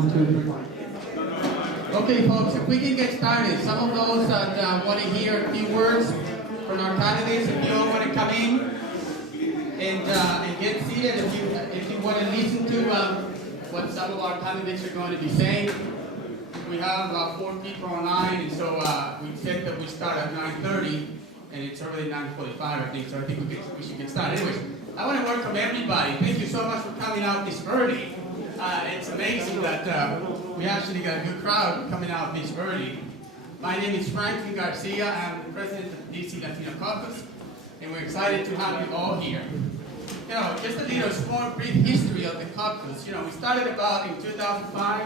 1, 2, 3. Okay, folks, if we can get started. Some of those that want to hear a few words from our candidates, if you all want to come in and get seated, if you want to listen to what some of our candidates are going to be saying. We have 4 people online, and so we said that we start at 9:30, and it's already 9:45, I think, so I think we should get started. Anyways, I want to welcome everybody. Thank you so much for coming out this early. It's amazing that we actually got a good crowd coming out this early. My name is Franklin Garcia. I'm the president of the DC Latino Caucus, and we're excited to have you all here. You know, just a little small brief history of the caucus. You know, we started about in 2005,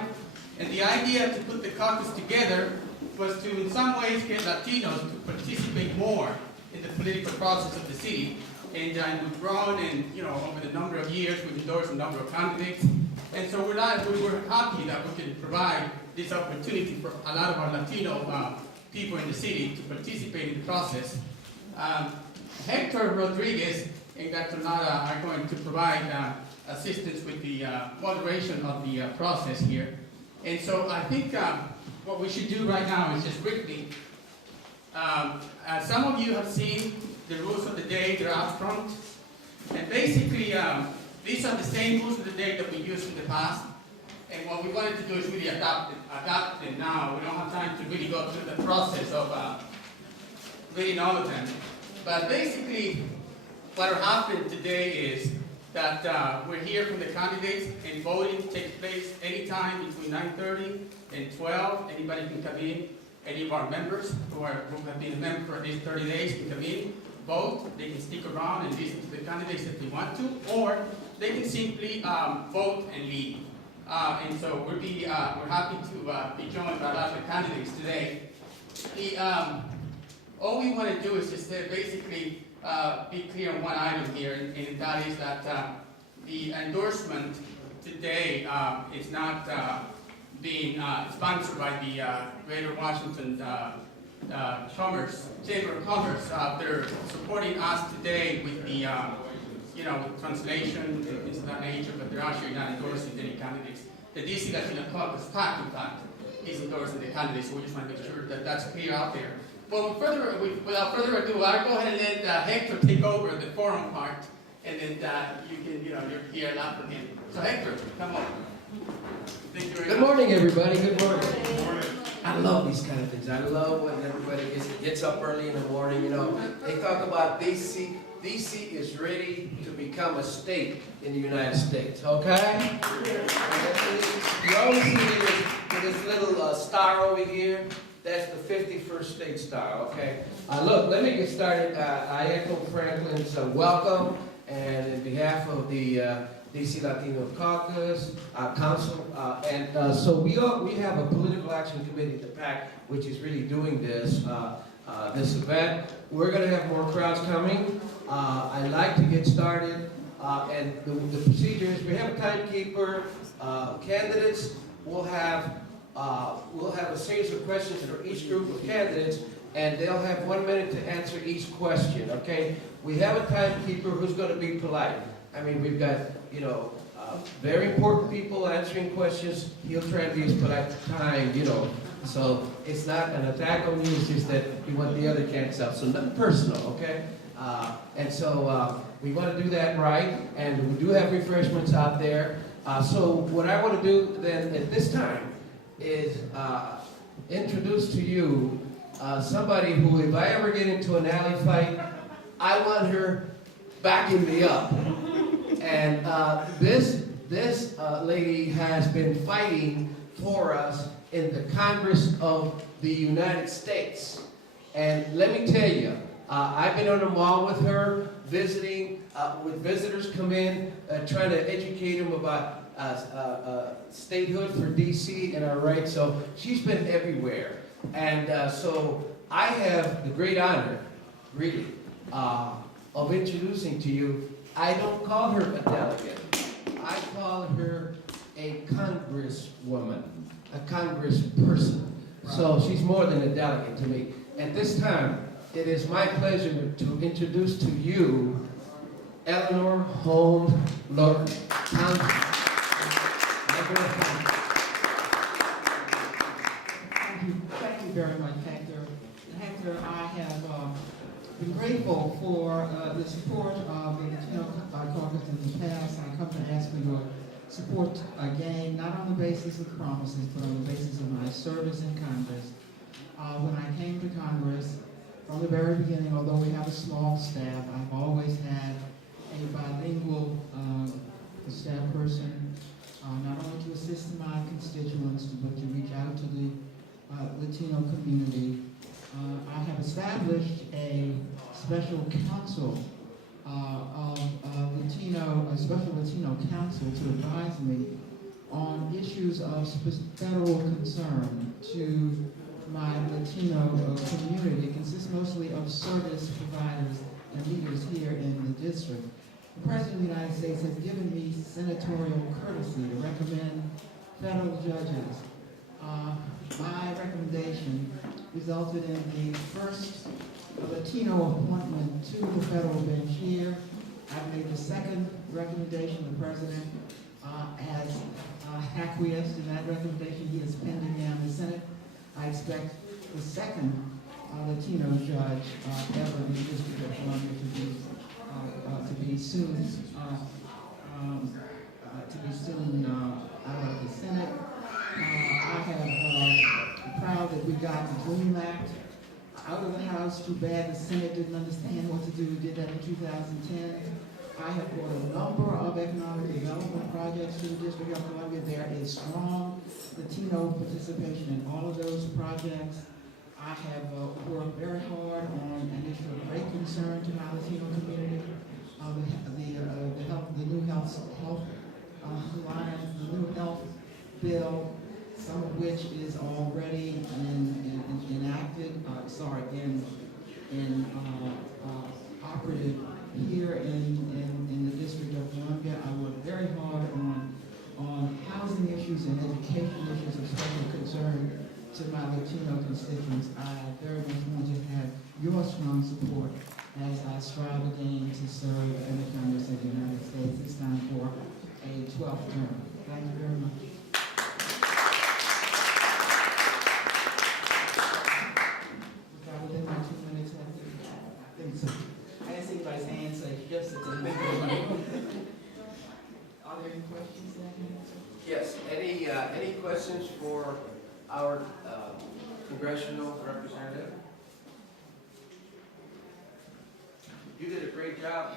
and the idea to put the caucus together was to, in some ways, get Latinos to participate more in the political process of the city. And we've grown, and over the number of years, we've endorsed a number of candidates. And so we were happy that we could provide this opportunity for a lot of our Latino people in the city to participate in the process. Hector Rodriguez and Dr. Nara are going to provide assistance with the moderation of the process here. And so I think what we should do right now is just quickly, some of you have seen the rules of the day. They're out front. And basically, these are the same rules of the day that we used in the past. And what we wanted to do is really adapt them now. We don't have time to really go through the process of reading all of them. But basically, what will happen today is that we're here from the candidates, and voting takes place anytime between 9:30 and 12. Anybody can come in. Any of our members who have been a member for at least 30 days can come in, vote. They can stick around and listen to the candidates if they want to, or they can simply vote and leave. And so we're happy to be joined by a lot of the candidates today. All we want to do is just basically be clear on one item here, and that is that the endorsement today is not being sponsored by the Greater Washington Chamber of Commerce. They're supporting us today with the with translation and things of that nature, but they're actually not endorsing any candidates. The DC Latino Caucus PAC, in fact, is endorsing the candidates, so we just want to make sure that that's clear out there. Well, without further ado, I'll go ahead and let Hector take over the forum part, and then you can, you're here a lot from him. So Hector, come on. Thank you very much. Good morning, everybody. Good morning. Good morning. I love these kind of things. I love when everybody gets up early in the morning. They talk about DC. DC is ready to become a state in the United States, okay? You always see this little star over here. That's the 51st state star, okay? Look, let me get started. I echo Franklin's welcome, and in behalf of the DC Latino Caucus Council, so we have a political action committee, the PAC, which is really doing this event. We're going to have more crowds coming. I'd like to get started, and the procedure is we have a timekeeper. Candidates will have a series of questions for each group of candidates, and they'll have 1 minute to answer each question, okay? We have a timekeeper who's going to be polite. I mean, we've got, very important people answering questions. He'll try and be as polite as time, So it's not an attack on you, it's just that you want the other candidates up. So nothing personal, okay? And so we want to do that right, and we do have refreshments out there. So what I want to do then at this time is introduce to you somebody who, if I ever get into an alley fight, I want her backing me up. And this lady has been fighting for us in the Congress of the United States. And let me tell you, I've been on the mall with her, visiting, when visitors come in, trying to educate them about statehood for DC and our rights. So she's been everywhere. And so I have the great honor, really, of introducing to you, I don't call her a delegate. I call her a congresswoman, a congressperson. So she's more than a delegate to me. At this time, it is my pleasure to introduce to you Eleanor Holmes Lorton. Director, I have been grateful for the support of the Latino Caucus in the past. I come to ask for your support again, not on the basis of promises, but on the basis of my service in Congress. When I came to Congress, from the very beginning, although we have a small staff, I've always had a bilingual staff person, not only to assist my constituents, but to reach out to the Latino community. I have established a special council a special Latino council to advise me on issues of federal concern to my Latino community. It consists mostly of service providers and leaders here in the district. The President of the United States has given me senatorial courtesy to recommend federal judges. My recommendation resulted in the first Latino appointment to the federal bench here. I made the second recommendation. The President has acquiesced in that recommendation. He is pending now in the Senate. I expect the second Latino judge ever in the District of Columbia to be soon out of the Senate. I'm proud that we got the Dream Act out of the House. Too bad the Senate didn't understand what to do. We did that in 2010. I have brought a number of economic development projects to the District of Columbia. There is strong Latino participation in all of those projects. I have worked very hard on an issue of great concern to my Latino community, the new health alliance, the new health bill, some of which is already operative here in the District of Columbia. I work very hard on housing issues and education issues of special concern to my Latino constituents. I very much want to have your strong support as I strive again to serve in the Congress of the United States, this time for a 12th term. Thank you very much. Within my 2 minutes, I think so. I didn't see anybody's hand, so yes, it's a big one. Are there any questions? Yes, any questions for our congressional representative? You did a great job.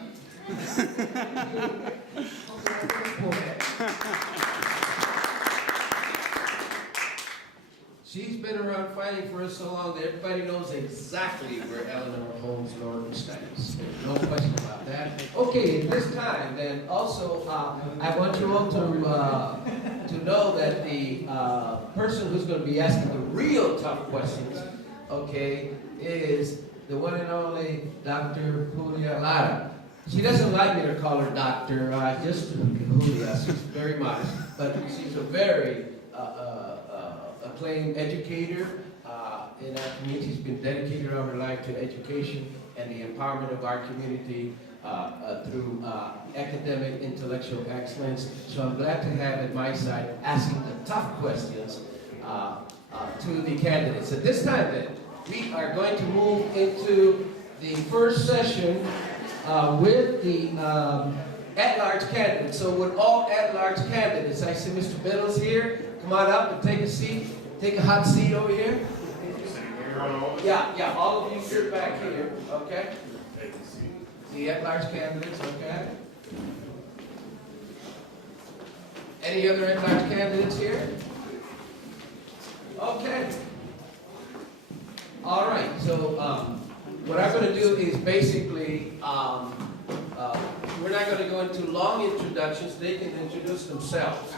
She's been around fighting for us so long that everybody knows exactly where Eleanor Holmes Norton stands. No question about that. Okay, at this time, then also I want you all to know that the person who's going to be asking the real tough questions, okay, is the one and only Dr. Julia Lara. She doesn't like me to call her doctor, just Julia. She's very modest, but she's a very acclaimed educator in our community. She's been dedicated all her life to education and the empowerment of our community through academic intellectual excellence. So I'm glad to have at my side asking the tough questions to the candidates. At this time then, we are going to move into the first session with the at-large candidates. So with all at-large candidates, I see Mr. Biddles here. Come on up and take a seat. Take a hot seat over here. Yeah, all of you sit back here, okay? The at-large candidates, okay? Any other at-large candidates here? Okay. All right, so what I'm going to do is basically, we're not going to go into long introductions. They can introduce themselves.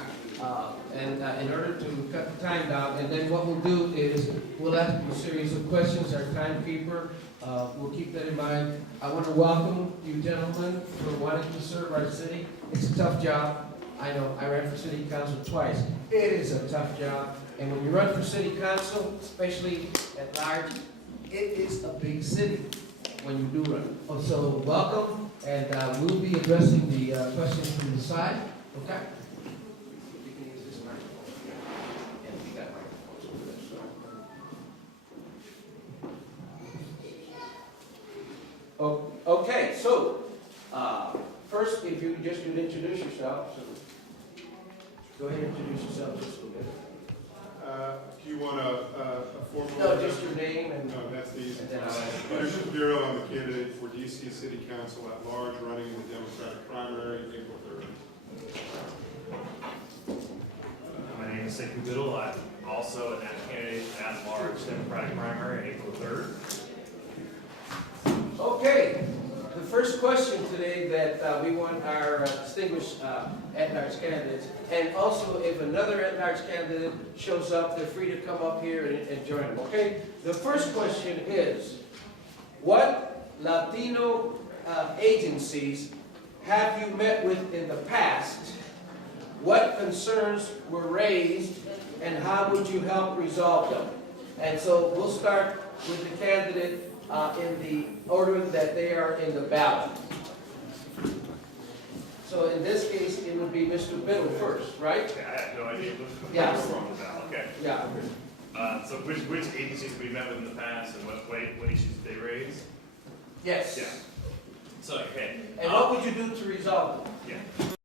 In order to cut the time down, and then what we'll do is we'll ask you a series of questions. Our timekeeper will keep that in mind. I want to welcome you gentlemen for wanting to serve our city. It's a tough job. I know, I ran for city council twice. It is a tough job. And when you run for city council, especially at large, it is a big city when you do run. So welcome, and we'll be addressing the questions from the side, okay? Oh, okay, so, first, if you just would introduce yourself, so go ahead and introduce yourself just a little bit. Do you want a formal? No, just your name and. No, that's the easy. And then I'll ask the Leadership question. Bureau, I'm the candidate for DC City Council at large, running in the Democratic primary, April 3rd. My name is Josephine Butler. I'm also an candidate at large Democratic primary, April 3rd. Okay, the first question today that we want our distinguished at-large candidates, and also if another at-large candidate shows up, they're free to come up here and join them, okay? The first question is, what Latino agencies have you met with in the past? What concerns were raised, and how would you help resolve them? And so we'll start with the candidate in the order that they are in the ballot. So in this case, it would be Mr. Biddle first, right? Okay, I have no idea what Yeah. what's wrong with that. Okay. Yeah. So which agencies have we met with in the past and what issues did they raise? Yes. Yeah. So, okay. And what would you do to resolve them? Yeah.